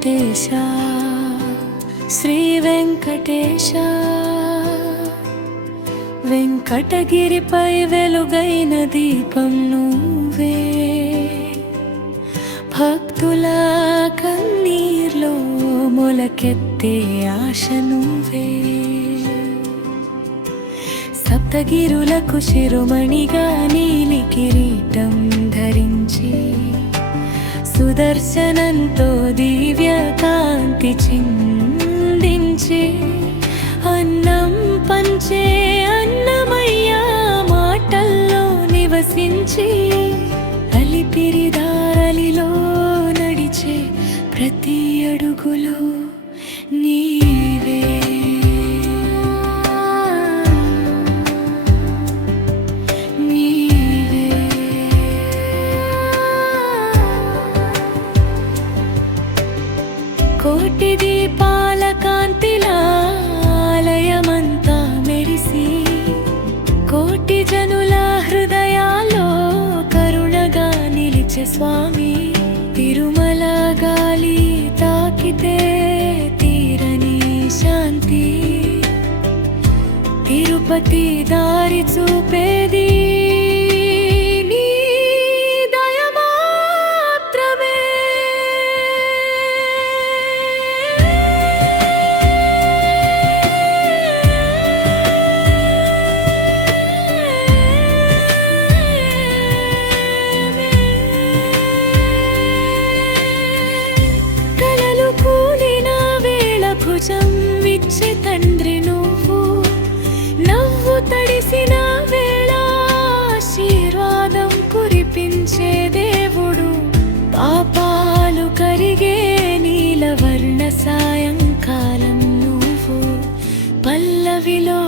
వెంకటేశ శ్రీ వెంకటేశ వెంకటగిరిపై వెలుగైన దీపం నువ్వే భక్తుల కన్నీర్లో మొలకెత్తే ఆశ నువ్వే సప్తగిరులకు శిరోమణిగా నీలి కిరీటం ధరించి సుదర్శనంతో దివ్య కాంతి చిందించి అన్నం పంచే అన్నమయ్య మాటల్లో నివసించి అలిపిరిదారలిలో నడిచే ప్రతి అడుగులో నీవే కోటి దీపాల కాంతిలా ఆలయమంతా మెరిసి కోటి జనుల హృదయాల్లో కరుణగా నిలిచే స్వామి తిరుమల గాలి తాకితే తీరని శాంతి తిరుపతి దారి చూపేది భుజం విచ్చే తండ్రి నువ్వు నవ్వు తడిసిన వేళ ఆశీర్వాదం కురిపించే దేవుడు పాపాలు కరిగే నీలవర్ణ సాయంకాలం నువ్వు పల్లవిలో